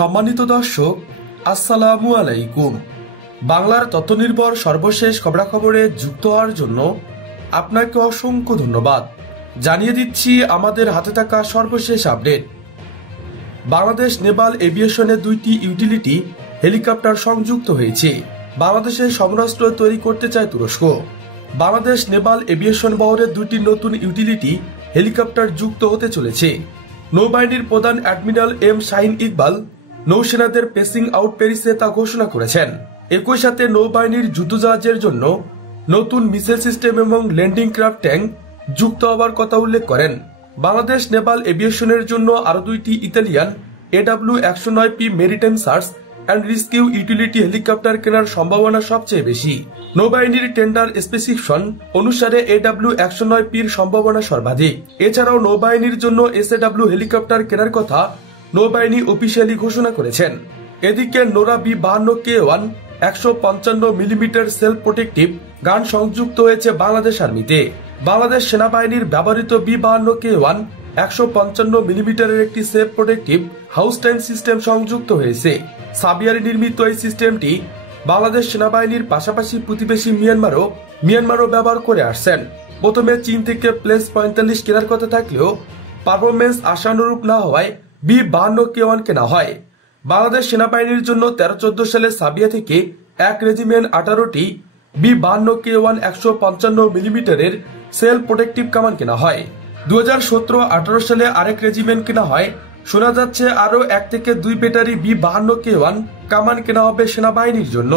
সম্মানিত দর্শক, আসসালামু আলাইকুম। বাংলার তথ্যনির্ভর সর্বশেষ খবরাখবরে যুক্ত হওয়ার জন্য আপনাকে অসংখ্য ধন্যবাদ। জানিয়ে দিচ্ছি আমাদের হাতে থাকা সর্বশেষ আপডেট। বাংলাদেশ নেভাল এভিয়েশনে 2টি ইউটিলিটি হেলিকপ্টার সংযুক্ত হয়েছে। বাংলাদেশের সমরাস্ত্র তৈরি করতে চায় তুরস্ক। বাংলাদেশ নেভাল এভিয়েশন বহরে 2টি নতুন ইউটিলিটি হেলিকপ্টার যুক্ত হতে চলেছে। নৌবাহিনীর প্রধান অ্যাডমিরাল এম শাহিন ইকবাল নৌসেনাদের পেসিং আউট প্যারিসে তা ঘোষণা করেছেন। একই সাথে নৌবাহিনীর যুদ্ধজাহাজের জন্য নতুন মিসাইল সিস্টেম এবং ল্যান্ডিং ক্রাফট ট্যাঙ্ক যুক্ত হওয়ার কথা উল্লেখ করেন। বাংলাদেশ নেভাল এভিয়েশনের জন্য আরো 2টি Italian AW109P maritime search and rescue utility helicopter কেনার সম্ভাবনা সবচেয়ে বেশি। নৌবাহিনীর টেন্ডার স্পেসিফিকেশন অনুসারে AW109P-র সম্ভাবনা সর্বাধিক। এছাড়াও নৌবাহিনীর জন্য SAW হেলিকপ্টার কেনার কথা নৌবাহিনী অফিসিয়ালি ঘোষণা করেছেন। এদিকে Nora B-52K1 155mm self protective গান সংযুক্ত হয়েছে বাংলাদেশ আর্মিতে। বাংলাদেশ সেনাবাহিনীর ব্যবহৃত B-52K1 155mm একটি self protective house time system সংযুক্ত হয়েছে। সাবিয়ারি নির্মিত এই সিস্টেমটি বাংলাদেশ সেনাবাহিনীর পাশাপাশি প্রতিবেশী মিয়ানমারও ব্যবহার করে আসছেন। প্রথমে চীন থেকে প্লেস 45 কেনার কথা থাকলেও পারফরমেন্স আশানুরূপ না হওয়ায় B-52K1 কেনা হয়। বাংলাদেশ সেনাবাহিনীর জন্য 13-14 সালে সাবিয়া থেকে এক regiment 18টি B-52K1 155mm self protective কামান কেনা হয়। 2017-18 সালে আরেক রেজিমেন্ট কেনা হয়। শোনা যাচ্ছে আরো 1 থেকে 2 ব্যাটারি B-52K1 কামান কেনা হবে সেনাবাহিনীর জন্য।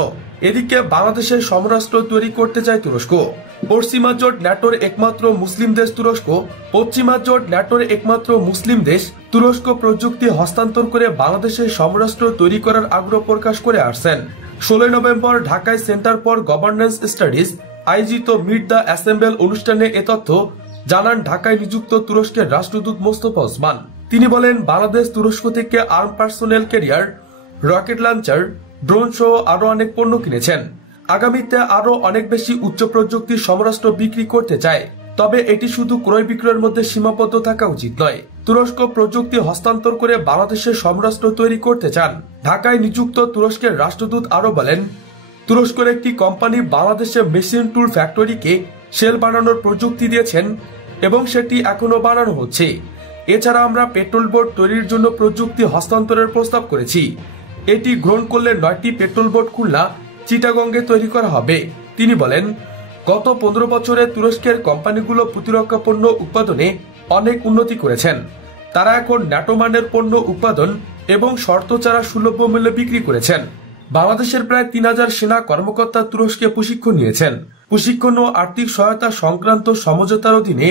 এদিকে বাংলাদেশের সমরাস্ত্র তৈরি করতে চায় তুরস্ক। পশ্চিমা জোট ন্যাটোর একমাত্র মুসলিম দেশ তুরস্ক। পশ্চিমা জোট ন্যাটোর একমাত্র মুসলিম দেশ তুরস্ক প্রযুক্তি হস্তান্তর করে বাংলাদেশের সমরাস্ত্র তৈরি করার আগ্রহ প্রকাশ করে আসছেন। 16 নভেম্বর ঢাকায় সেন্টার ফর গভর্নেন্স স্টাডিজ আয়োজিত মিট দ্য অ্যাসেম্বল অনুষ্ঠানে এ তথ্য জানান ঢাকায় নিযুক্ত তুরস্কের রাষ্ট্রদূত মোস্তফা ওসমান। তিনি বলেন, বাংলাদেশ তুরস্ক থেকে arm personnel career, rocket launcher, drone সহ আরো অনেক পণ্য কিনেছেন। আগামীতে আরো অনেক বেশি উচ্চ প্রযুক্তির সমরাস্ত্র বিক্রি করতে চায়। তবে এটি শুধু ক্রয় বিক্রয়ের মধ্যে সীমাবদ্ধ থাকা উচিত নয়। তুরস্ক প্রযুক্তি হস্তান্তর করে বাংলাদেশের সমরাস্ত্র তৈরি করতে চান। ঢাকায় নিযুক্ত তুরস্কের রাষ্ট্রদূত আরো বলেন, তুরস্কের একটি কোম্পানি বাংলাদেশের মেশিন টুল ফ্যাক্টরিকে শেল বানানোর প্রযুক্তি দিয়েছেন এবং সেটি এখনো বানানো হচ্ছে। এছাড়া আমরা পেট্রোল বোট তৈরির জন্য প্রযুক্তি হস্তান্তরের প্রস্তাব করেছি। এটি গ্রহণ করলে 9টি পেট্রোল বোট খুলনা, চিটাগংগে তৈরি করা হবে। তিনি বলেন, গত 15 বছরে তুরস্কের কোম্পানিগুলো প্রতিরক্ষা পণ্য উৎপাদনে অনেক উন্নতি করেছেন। তারা এখন ন্যাটো মানের পণ্য উৎপাদন এবং শর্ত ছাড়া সুলভ মূল্যে বিক্রি করেছেন। বাংলাদেশের প্রায় 3000 সেনা কর্মকর্তা তুরস্কে প্রশিক্ষণ নিয়েছেন। প্রশিক্ষণ ও আর্থিক সহায়তা সংক্রান্ত সমঝোতার অধীনে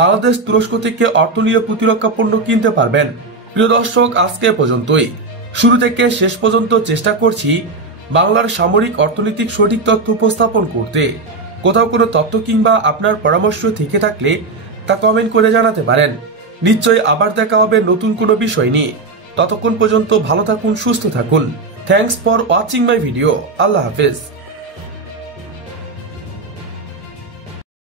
বাংলাদেশ তুরস্ক থেকে অর্থনীয় প্রতিরক্ষা পণ্য কিনতে পারবেন। প্রিয় দর্শক, আজকে পর্যন্তই। শুরু থেকে শেষ পর্যন্ত চেষ্টা করছি বাংলার সামরিক অর্থনৈতিক সঠিক তথ্য উপস্থাপন করতে। কোথাও কোনো তথ্য কিংবা আপনার পরামর্শ থেকে থাকলে তা কমেন্ট করে জানাতে পারেন। নিশ্চয়ই আবার দেখা হবে নতুন কোনো বিষয় নিয়ে। ততক্ষণ পর্যন্ত ভালো থাকুন, সুস্থ থাকুন। Thanks for watching my video. আল্লাহ হাফেজ।